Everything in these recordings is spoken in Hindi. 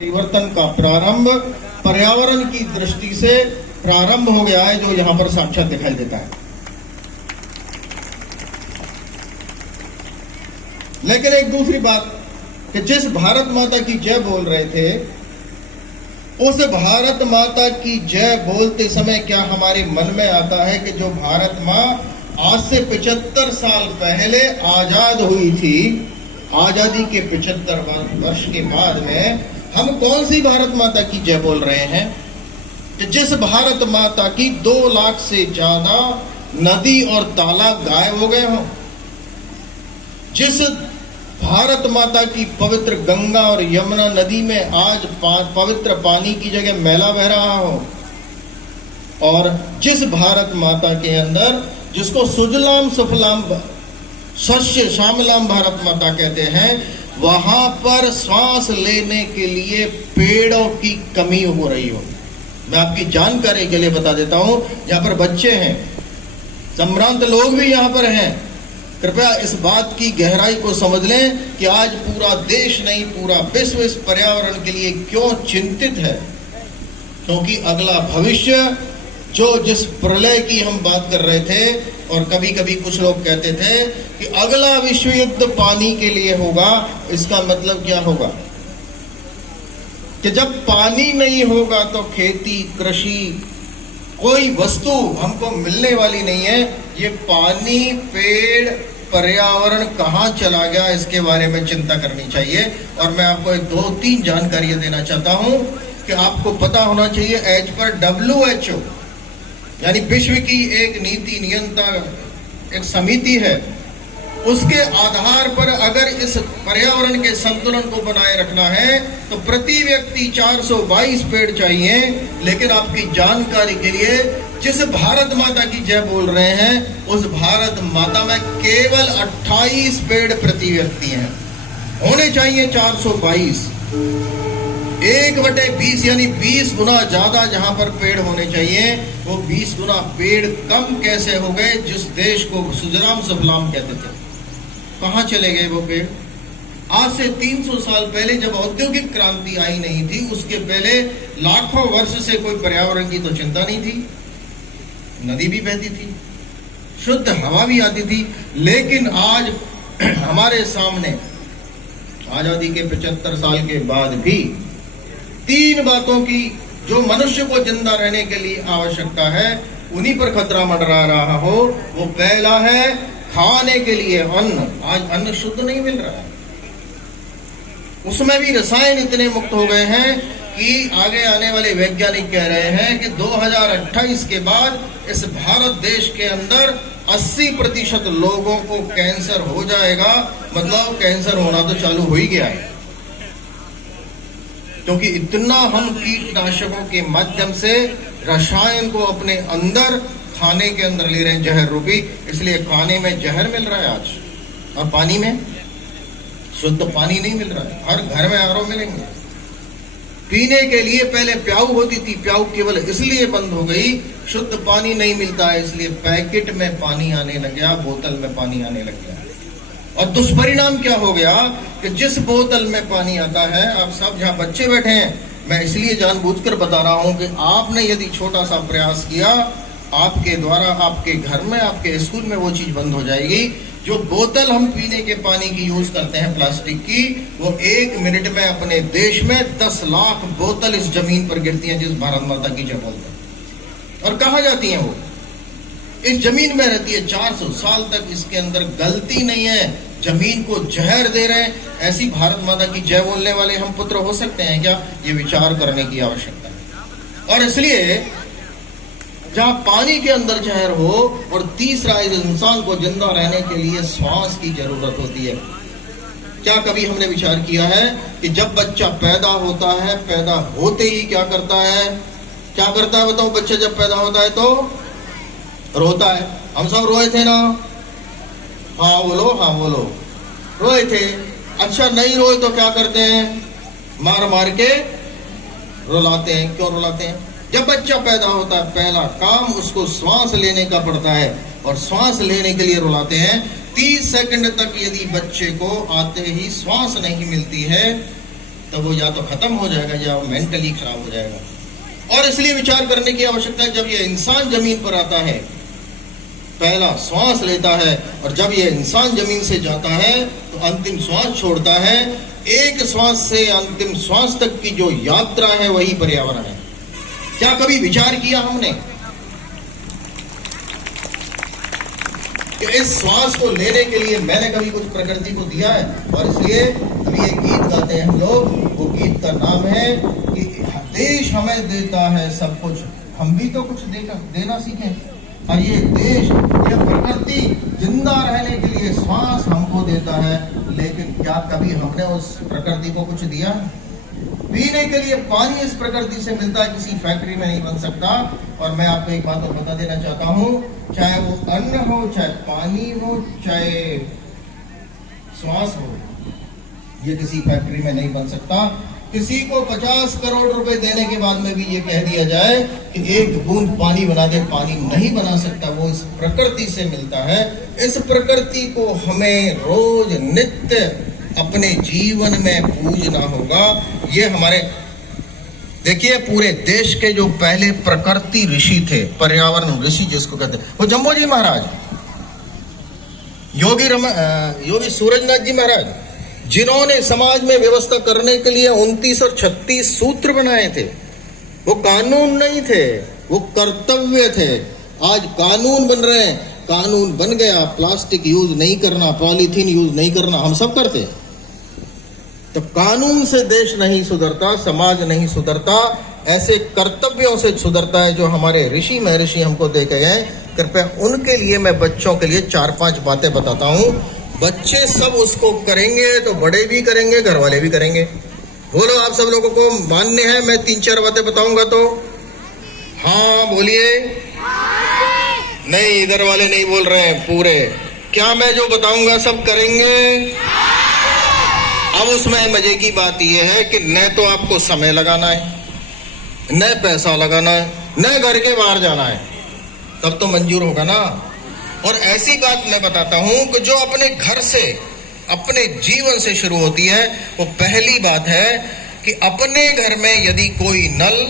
परिवर्तन का प्रारंभ पर्यावरण की दृष्टि से प्रारंभ हो गया है, जो यहां पर साक्षात दिखाई देता है। लेकिन एक दूसरी बात कि जिस भारत माता की जय बोल रहे थे, उस भारत माता की जय बोलते समय क्या हमारे मन में आता है कि जो भारत मां आज से 75 साल पहले आजाद हुई थी, आजादी के 75 वर्ष के बाद में हम कौन सी भारत माता की जय बोल रहे हैं कि जिस भारत माता की 2 लाख से ज्यादा नदी और तालाब गायब हो गए हों, जिस भारत माता की पवित्र गंगा और यमुना नदी में आज पवित्र पानी की जगह मैला बह रहा हो, और जिस भारत माता के अंदर जिसको सुजलाम सुफलाम शस्य श्यामलाम भारत माता कहते हैं, वहां पर सांस लेने के लिए पेड़ों की कमी हो रही हो। मैं आपकी जानकारी के लिए बता देता हूं, यहां पर बच्चे हैं, संभ्रांत लोग भी यहां पर हैं। कृपया इस बात की गहराई को समझ लें कि आज पूरा देश नहीं, पूरा विश्व इस पर्यावरण के लिए क्यों चिंतित है, क्योंकि अगला भविष्य जो जिस प्रलय की हम बात कर रहे थे, और कभी कभी कुछ लोग कहते थे कि अगला विश्व युद्ध पानी के लिए होगा। इसका मतलब क्या होगा कि जब पानी नहीं होगा तो खेती, कृषि, कोई वस्तु हमको मिलने वाली नहीं है। ये पानी, पेड़, पर्यावरण कहां चला गया, इसके बारे में चिंता करनी चाहिए। और मैं आपको 2-3 जानकारियां देना चाहता हूं कि आपको पता होना चाहिए। एज पर WHO यानी विश्व की एक नीति नियंता एक समिति है, उसके आधार पर अगर इस पर्यावरण के संतुलन को बनाए रखना है तो प्रति व्यक्ति 422 पेड़ चाहिए। लेकिन आपकी जानकारी के लिए, जिस भारत माता की जय बोल रहे हैं, उस भारत माता में केवल 28 पेड़ प्रति व्यक्ति हैं। होने चाहिए 422, 1/20 यानी 20 गुना ज्यादा जहां पर पेड़ होने चाहिए, वो 20 गुना पेड़ कम कैसे हो गए। जिस देश को सुजलाम सुफलाम कहते थे, कहां चले गए वो पेड़? आज से 300 साल पहले जब औद्योगिक क्रांति आई नहीं थी, उसके पहले लाखों वर्ष से कोई पर्यावरण की तो चिंता नहीं थी, नदी भी बहती थी, शुद्ध हवा भी आती थी। लेकिन आज हमारे सामने आजादी के 75 साल के बाद भी 3 बातों की जो मनुष्य को जिंदा रहने के लिए आवश्यकता है, उन्हीं पर खतरा मंडरा रहा हो। वो पहला है खाने के लिए अन्न। आज अन्न शुद्ध नहीं मिल रहा है, उसमें भी रसायन इतने मुक्त हो गए हैं कि आगे आने वाले वैज्ञानिक कह रहे हैं कि 2028 के बाद इस भारत देश के अंदर 80% लोगों को कैंसर हो जाएगा। मतलब कैंसर होना तो चालू हो ही गया है, क्योंकि इतना हम कीटनाशकों के माध्यम से रसायन को अपने अंदर खाने के अंदर ले रहे हैं, जहर रूपी। इसलिए खाने में जहर मिल रहा है आज, और पानी में शुद्ध पानी नहीं मिल रहा है। हर घर में आरओ मिलेंगे। पीने के लिए पहले प्याऊ होती थी, प्याऊ केवल इसलिए बंद हो गई, शुद्ध पानी नहीं मिलता है, इसलिए पैकेट में पानी आने लग गया, बोतल में पानी आने लग गया। और दुष्परिणाम क्या हो गया कि जिस बोतल में पानी आता है, आप सब जहां बच्चे बैठे हैं, मैं इसलिए जानबूझकर बता रहा हूं कि आपने यदि छोटा सा प्रयास किया, आपके द्वारा आपके घर में, आपके स्कूल में वो चीज बंद हो जाएगी। जो बोतल हम पीने के पानी की यूज करते हैं प्लास्टिक की, वो 1 मिनट में अपने देश में 10 लाख बोतल इस जमीन पर गिरती हैं, जिस भारत माता की जय बोलते हैं। और कहां जाती हैं वो? इस जमीन में रहती है 400 साल तक, इसके अंदर गलती नहीं है। जमीन को जहर दे रहे हैं। ऐसी भारत माता की जय बोलने वाले हम पुत्र हो सकते हैं क्या? ये विचार करने की आवश्यकता है। और इसलिए जहां पानी के अंदर जहर हो, और तीसरा, इस इंसान को जिंदा रहने के लिए श्वास की जरूरत होती है। क्या कभी हमने विचार किया है कि जब बच्चा पैदा होता है, पैदा होते ही क्या करता है? क्या करता है बताओ? बच्चा जब पैदा होता है तो रोता है। हम सब रोए थे ना? हाँ बोलो, हाँ बोलो, रोए थे। अच्छा, नहीं रोए तो क्या करते हैं? मार मार के रुलाते हैं। क्यों रुलाते हैं? जब बच्चा पैदा होता है, पहला काम उसको श्वास लेने का पड़ता है, और श्वास लेने के लिए रुलाते हैं। 30 सेकंड तक यदि बच्चे को आते ही श्वास नहीं मिलती है तो वो या तो खत्म हो जाएगा या मेंटली खराब हो जाएगा। और इसलिए विचार करने की आवश्यकता है, जब ये इंसान जमीन पर आता है, पहला श्वास लेता है, और जब ये इंसान जमीन से जाता है तो अंतिम श्वास छोड़ता है। एक श्वास से अंतिम श्वास तक की जो यात्रा है वही पर्यावरण है। क्या कभी विचार किया हमने कि इस श्वास को लेने के लिए मैंने कभी कुछ प्रकृति को दिया है? और इसलिए अभी एक गीत गाते हैं हम लोग, वो गीत का नाम है कि देश हमें देता है सब कुछ, हम भी तो कुछ देना सीखें। और ये देश, ये प्रकृति जिंदा रहने के लिए श्वास हमको देता है, लेकिन क्या कभी हमने उस प्रकृति को कुछ दिया? पीने के लिए पानी इस प्रकृति से मिलता है, किसी फैक्ट्री में नहीं बन सकता। और मैं आपको एक बात और बता देना चाहता हूँ, चाहे वो अन्न हो, चाहे पानी हो, चाहे श्वास हो, ये किसी फैक्ट्री में नहीं बन सकता। किसी को 50 करोड़ रुपए देने के बाद में भी ये कह दिया जाए कि एक बूंद पानी बना दे, पानी नहीं बना सकता, वो इस प्रकृति से मिलता है। इस प्रकृति को हमें रोज नित्य अपने जीवन में पूजना होगा। ये हमारे, देखिए, पूरे देश के जो पहले प्रकृति ऋषि थे, पर्यावरण ऋषि जिसको कहते हैं, वो जम्बोजी महाराज, योगी सूरजनाथ जी महाराज, जिन्होंने समाज में व्यवस्था करने के लिए 29 और 36 सूत्र बनाए थे। वो कानून नहीं थे, वो कर्तव्य थे। आज कानून बन रहे हैं, कानून बन गया, प्लास्टिक यूज नहीं करना, पॉलीथीन यूज नहीं करना, हम सब करते। तो कानून से देश नहीं सुधरता, समाज नहीं सुधरता, ऐसे कर्तव्यों से सुधरता है जो हमारे ऋषि महर्षि हमको दे के गए। कृपया उनके लिए मैं बच्चों के लिए 4-5 बातें बताता हूं। बच्चे सब उसको करेंगे तो बड़े भी करेंगे, घर वाले भी करेंगे। बोलो, आप सब लोगों को मान्य है मैं 3-4 बातें बताऊंगा तो? हाँ बोलिए। नहीं, इधर वाले नहीं बोल रहे हैं पूरे। क्या मैं जो बताऊंगा सब करेंगे? अब उसमें मजे की बात यह है कि न तो आपको समय लगाना है, न पैसा लगाना है, न घर के बाहर जाना है, तब तो मंजूर होगा ना। और ऐसी बात मैं बताता हूं कि जो अपने घर से, अपने जीवन से शुरू होती है। वो पहली बात है कि अपने घर में यदि कोई नल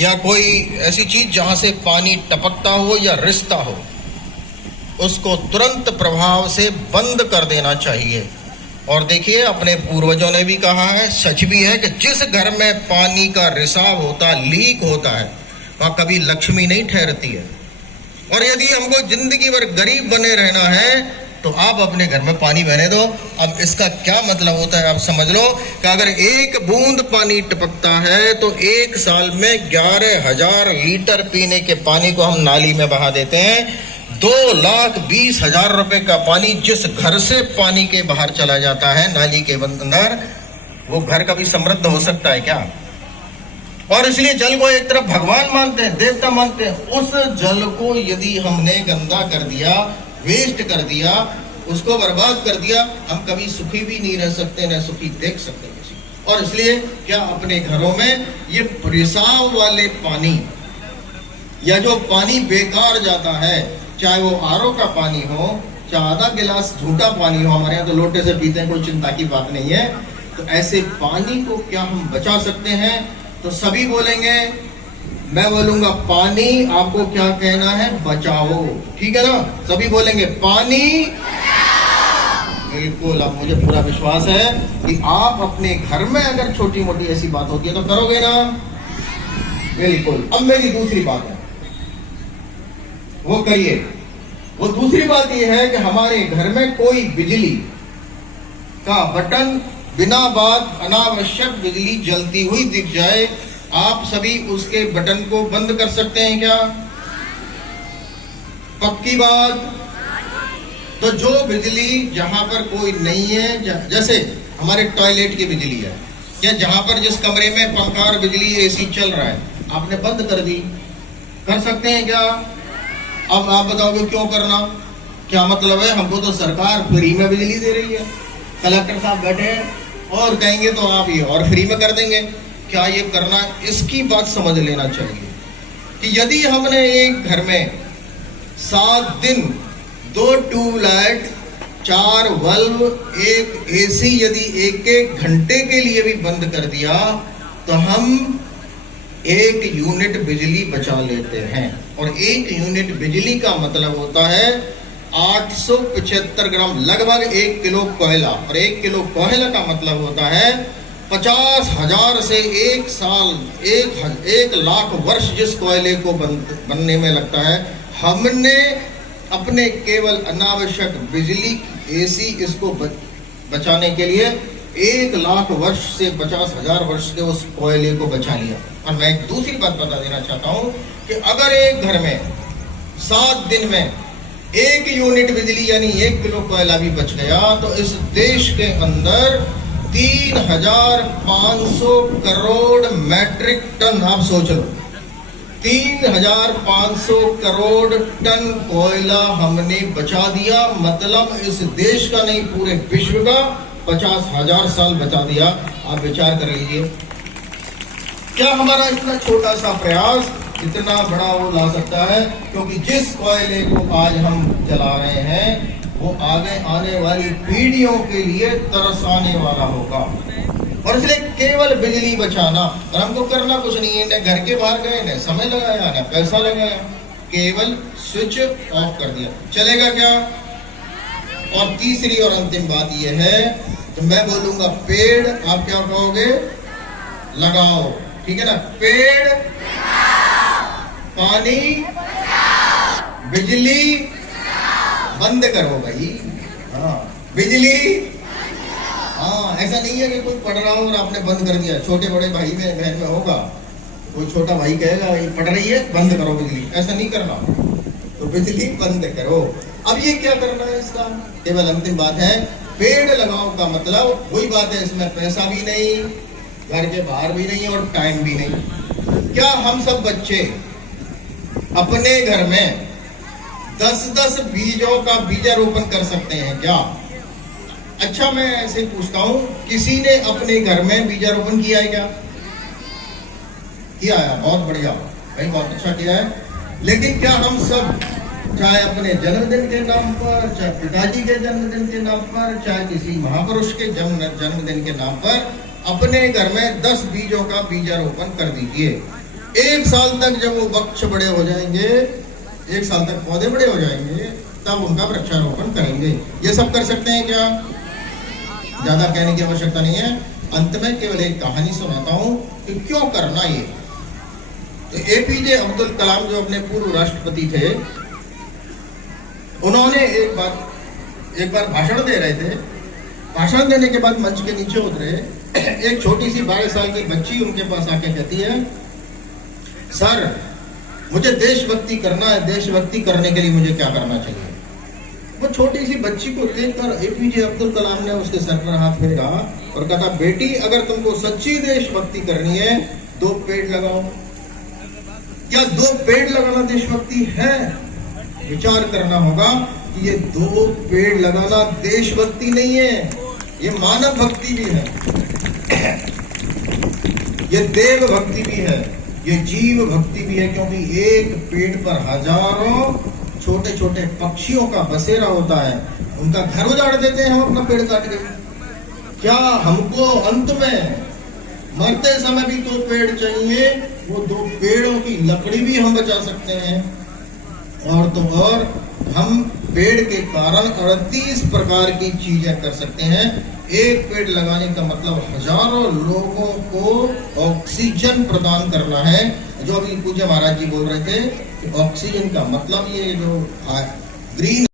या कोई ऐसी चीज जहां से पानी टपकता हो या रिसता हो, उसको तुरंत प्रभाव से बंद कर देना चाहिए। और देखिए, अपने पूर्वजों ने भी कहा है, सच भी है, कि जिस घर में पानी का रिसाव होता, लीक होता है, वहां कभी लक्ष्मी नहीं ठहरती है। और यदि हमको जिंदगी भर गरीब बने रहना है तो आप अपने घर में पानी बहने दो। अब इसका क्या मतलब होता है, आप समझ लो कि अगर एक बूंद पानी टपकता है तो 1 साल में 11,000 लीटर पीने के पानी को हम नाली में बहा देते हैं। 2,20,000 रुपए का पानी जिस घर से पानी के बाहर चला जाता है नाली के अंदर, वो घर कभी समृद्ध हो सकता है क्या? और इसलिए जल को एक तरफ भगवान मानते हैं, देवता मानते हैं। उस जल को यदि हमने गंदा कर दिया, वेस्ट कर दिया, उसको बर्बाद कर दिया, हम कभी सुखी भी नहीं रह सकते, न सुखी देख सकते किसी। और इसलिए क्या अपने घरों में ये रिसाव वाले पानी या जो पानी बेकार जाता है, चाहे वो आरओ का पानी हो, चाहे आधा गिलास झूठा पानी हो, हमारे यहाँ तो लोटे से पीते हैं, कोई चिंता की बात नहीं है, तो ऐसे पानी को क्या हम बचा सकते हैं? तो सभी बोलेंगे, मैं बोलूंगा पानी, आपको क्या कहना है? बचाओ। ठीक है ना? सभी बोलेंगे पानी। बिल्कुल, अब मुझे पूरा विश्वास है कि आप अपने घर में अगर छोटी मोटी ऐसी बात होती है तो करोगे ना? बिल्कुल। अब मेरी दूसरी बात है, वो करिए। वो दूसरी बात ये है कि हमारे घर में कोई बिजली का बटन बिना बात अनावश्यक बिजली जलती हुई दिख जाए, आप सभी उसके बटन को बंद कर सकते हैं क्या? पक्की बात? तो जो बिजली जहां पर कोई नहीं है, जैसे हमारे टॉयलेट की बिजली है, या जहां पर जिस कमरे में पंखा और बिजली एसी चल रहा है, आपने बंद कर दी, कर सकते हैं क्या? अब आप बताओगे क्यों करना? क्या मतलब है? हमको तो सरकार फ्री में बिजली दे रही है, कलेक्टर साहब बैठे हैं और कहेंगे तो आप ये और फ्री में कर देंगे। क्या ये करना? इसकी बात समझ लेना चाहिए कि यदि हमने एक घर में 7 दिन 2 ट्यूबलाइट 4 बल्ब, एक एसी यदि 1-1 घंटे के लिए भी बंद कर दिया तो हम 1 यूनिट बिजली बचा लेते हैं। और 1 यूनिट बिजली का मतलब होता है 875 ग्राम, लगभग 1 किलो कोयला। और 1 किलो कोयला का मतलब होता है 50,000 से 1 साल, 1 लाख वर्ष जिस कोयले को बनने में लगता है, हमने अपने केवल अनावश्यक बिजली, एसी, इसको बचाने के लिए 1 लाख वर्ष से 50,000 वर्ष के उस कोयले को बचा लिया। और मैं एक दूसरी बात बता देना चाहता हूं कि अगर एक घर में 7 दिन में 1 यूनिट बिजली यानी 1 किलो कोयला भी बच गया तो इस देश के अंदर 3,500 करोड़ मैट्रिक टन, आप सोच लो, 3,500 करोड़ टन कोयला हमने बचा दिया। मतलब इस देश का नहीं, पूरे विश्व का 50,000 साल बचा दिया। आप विचार कर लीजिए, क्या हमारा इतना छोटा सा प्रयास इतना बड़ा वो ला सकता है? क्योंकि जिस कोयले को आज हम जला रहे हैं वो आगे आने वाली पीढ़ियों के लिए तरसाने वाला होगा। और इसलिए केवल बिजली बचाना, और हमको करना कुछ नहीं है, न घर के बाहर गए, न समय लगाया, न पैसा लगाया, केवल स्विच ऑफ कर दिया। चलेगा क्या? और तीसरी और अंतिम बात यह है, तो मैं बोलूंगा पेड़, आप क्या कहोगे? लगाओ, ठीक है ना? पेड़, पानी, बिजली बंद करो भाई। हाँ, बिजली, हाँ, ऐसा नहीं है कि कोई पढ़ रहा हो और आपने बंद कर दिया। छोटे बड़े भाई में बहन में होगा, कोई छोटा भाई कहेगा ये पढ़ रही है, बंद करो बिजली। ऐसा नहीं करना, तो बिजली बंद करो। अब ये क्या करना है इसका? केवल अंतिम बात है, पेड़ लगाओ का मतलब वही बात है, इसमें पैसा भी नहीं, घर के बाहर भी नहीं और टाइम भी नहीं। क्या हम सब बच्चे अपने घर में 10-10 बीजों का बीजारोपण कर सकते हैं क्या? अच्छा, मैं ऐसे पूछता हूं, किसी ने अपने घर में बीजारोपण किया है क्या? किया है, बहुत बढ़िया भाई, बहुत अच्छा किया है। लेकिन क्या हम सब, चाहे अपने जन्मदिन के नाम पर, चाहे पिताजी के जन्मदिन के नाम पर, चाहे किसी महापुरुष के जन्मदिन के नाम पर, अपने घर में 10 बीजों का बीजारोपण कर दीजिए। 1 साल तक जब वो वृक्ष बड़े हो जाएंगे, 1 साल तक पौधे बड़े हो जाएंगे, तब उनका वृक्षारोपण करेंगे। ये सब कर सकते हैं क्या? ज्यादा कहने की आवश्यकता नहीं है। अंत में केवल एक कहानी सुनाता हूं कि क्यों करना ये। तो एपीजे अब्दुल कलाम जो अपने पूर्व राष्ट्रपति थे, उन्होंने एक बार भाषण दे रहे थे। भाषण देने के बाद मंच के नीचे उतरे, एक छोटी सी 12 साल की बच्ची उनके पास आके कहती है, सर मुझे देशभक्ति करना है, देशभक्ति करने के लिए मुझे क्या करना चाहिए? वो छोटी सी बच्ची को देखकर एपीजे अब्दुल कलाम ने उसके सर पर हाथ फेरा और कहा, बेटी अगर तुमको सच्ची देशभक्ति करनी है 2 पेड़ लगाओ। क्या 2 पेड़ लगाना देशभक्ति है? विचार करना होगा कि ये 2 पेड़ लगाना देशभक्ति नहीं है, ये मानव भक्ति भी है, ये देव भक्ति भी है, ये जीव भक्ति भी है। क्योंकि एक पेड़ पर हजारों छोटे छोटे पक्षियों का बसेरा होता है, उनका घर उजाड़ देते हैं हम अपना पेड़ काट के। क्या हमको अंत में मरते समय भी 2 पेड़ चाहिए? वो 2 पेड़ों की लकड़ी भी हम बचा सकते हैं। और तो और हम पेड़ के कारण 38 प्रकार की चीजें कर सकते हैं। एक पेड़ लगाने का मतलब हजारों लोगों को ऑक्सीजन प्रदान करना है। जो अभी पूज्य महाराज जी बोल रहे थे कि ऑक्सीजन का मतलब ये जो ग्रीन